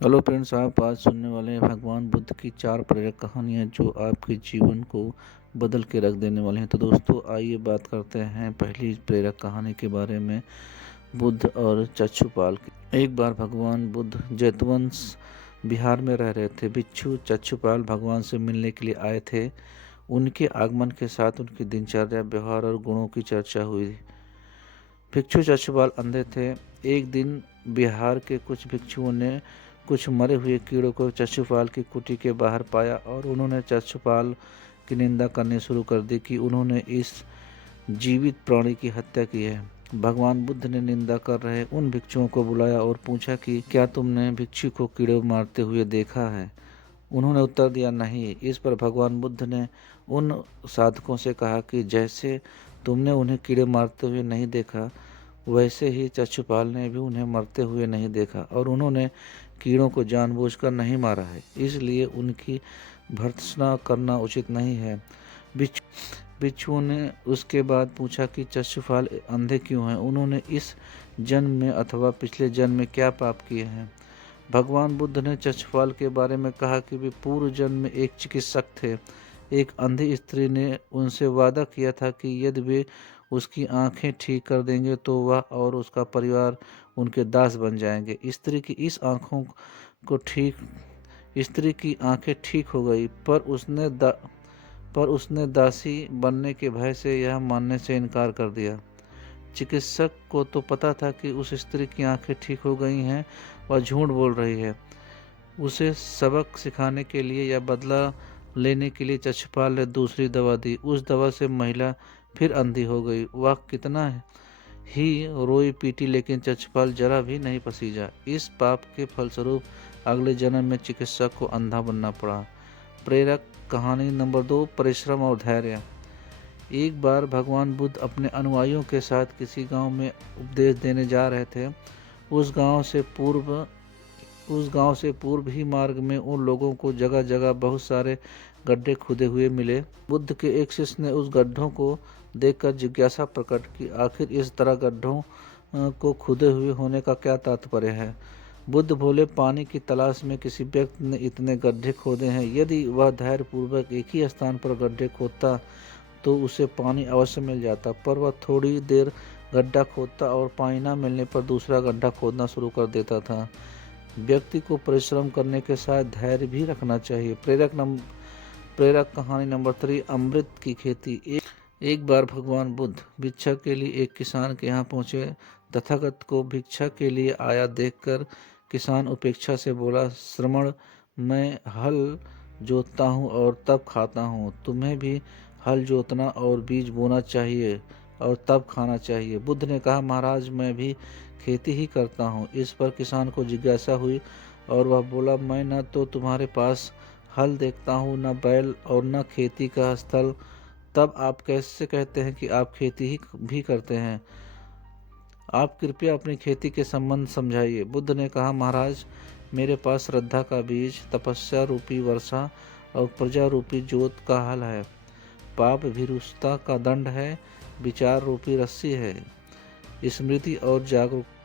Hello friends, आप आज सुनने वाले हैं भगवान बुद्ध की 4 प्रेरक कहानियाँ जो आपके जीवन को बदल के रख देने वाले हैं। तो दोस्तों, आइए बात करते हैं पहली प्रेरक कहानी के बारे में, बुद्ध और चक्षुपाल की। एक बार भगवान बुद्ध जैतवंश बिहार में रह रहे थे। भिक्षु चक्षुपाल भगवान से मिलने के लिए आए थे। उनके आगमन के साथ उनकी दिनचर्या, व्यवहार और गुणों की चर्चा हुई। भिक्षु चक्षुपाल अंधे थे। एक दिन बिहार के कुछ भिक्षुओं ने कुछ मरे हुए कीड़ों को चक्षुपाल की कुटी के बाहर पाया और उन्होंने चक्षुपाल की निंदा करनी शुरू कर दी कि उन्होंने इस जीवित प्राणी की हत्या की है। भगवान बुद्ध ने निंदा कर रहे उन भिक्षुओं को बुलाया और पूछा कि क्या तुमने भिक्षु को कीड़े मारते हुए देखा है? उन्होंने उत्तर दिया, नहीं। इस पर भगवान बुद्ध ने उन साधकों से कहा कि जैसे तुमने उन्हें कीड़े मारते हुए नहीं देखा, वैसे ही चक्षुपाल ने भी उन्हें मरते हुए नहीं देखा और उन्होंने कीड़ों को जानबूझकर नहीं मारा है, इसलिए उनकी भर्त्सना करना उचित नहीं है। भिक्षुओं ने उसके बाद पूछा कि चक्षुपाल अंधे क्यों हैं? उन्होंने इस जन्म में अथवा पिछले जन्म में क्या पाप किए हैं? भगवान बुद्ध ने चक्षुपाल के बारे में कहा कि वे पूर्व जन्म में एक चिकित्सक थे। एक अंधी स्त्री ने उनसे वादा किया था कि यदि वे उसकी आंखें ठीक कर देंगे तो वह और उसका परिवार उनके दास बन जाएंगे। स्त्री की आंखें ठीक हो गई, पर उसने दासी बनने के भय से यह मानने से इनकार कर दिया। चिकित्सक को तो पता था कि उस स्त्री की आंखें ठीक हो गई हैं, वह झूठ बोल रही है। उसे सबक सिखाने के लिए या बदला लेने के लिए चक्षुपाल ने दूसरी दवा दी। उस दवा से महिला फिर अंधी हो गई। वह कितना ही रोई पीटी, लेकिन चक्षुपाल जरा भी नहीं पसीजा। इस पाप के फलस्वरूप अगले जन्म में चिकित्सक को अंधा बनना पड़ा। प्रेरक कहानी नंबर 2, परिश्रम और धैर्य। एक बार भगवान बुद्ध अपने अनुयायियों के साथ किसी गांव में उपदेश देने जा रहे थे। उस गांव से पूर्व ही मार्ग में उन लोगों को जगह जगह बहुत सारे गड्ढे खुदे हुए मिले। बुद्ध के एक शिष्य ने उस गड्ढों को देखकर जिज्ञासा प्रकट की, आखिर इस तरह गड्ढों को खुदे हुए होने का क्या तात्पर्य है? बुद्ध बोले, पानी की तलाश में किसी व्यक्ति ने इतने गड्ढे खोदे हैं। यदि वह धैर्य पूर्वक एक ही स्थान पर गड्ढे खोदता तो उसे पानी अवश्य मिल जाता, पर वह थोड़ी देर गड्ढा खोदता और पानी न मिलने पर दूसरा गड्ढा खोदना शुरू कर देता था। व्यक्ति को परिश्रम करने के साथ धैर्य भी रखना चाहिए। प्रेरक कहानी नंबर 3, अमृत की खेती। एक बार भगवान बुद्ध भिक्षा के लिए एक किसान के यहाँ पहुँचे। तथागत को भिक्षा के लिए आया देखकर किसान उपेक्षा से बोला, श्रमण, मैं हल जोतता हूँ और तब खाता हूँ। तुम्हें भी हल जोतना और बीज बोना चाहिए और तब खाना चाहिए। बुद्ध ने कहा, महाराज, मैं भी खेती ही करता हूँ। इस पर किसान को जिज्ञासा हुई और वह बोला, मैं न तो तुम्हारे पास हल देखता हूँ, न बैल और न खेती का स्थल, तब आप कैसे कहते हैं कि आप खेती ही भी करते हैं? आप कृपया अपनी खेती के संबंध समझाइए। बुद्ध ने कहा, महाराज, मेरे पास श्रद्धा का बीज, तपस्या रूपी वर्षा और प्रजा रूपी जोत का हल है। पाप भीरुता का दंड है, विचार रूपी रस्सी है, स्मृति और जागरूकता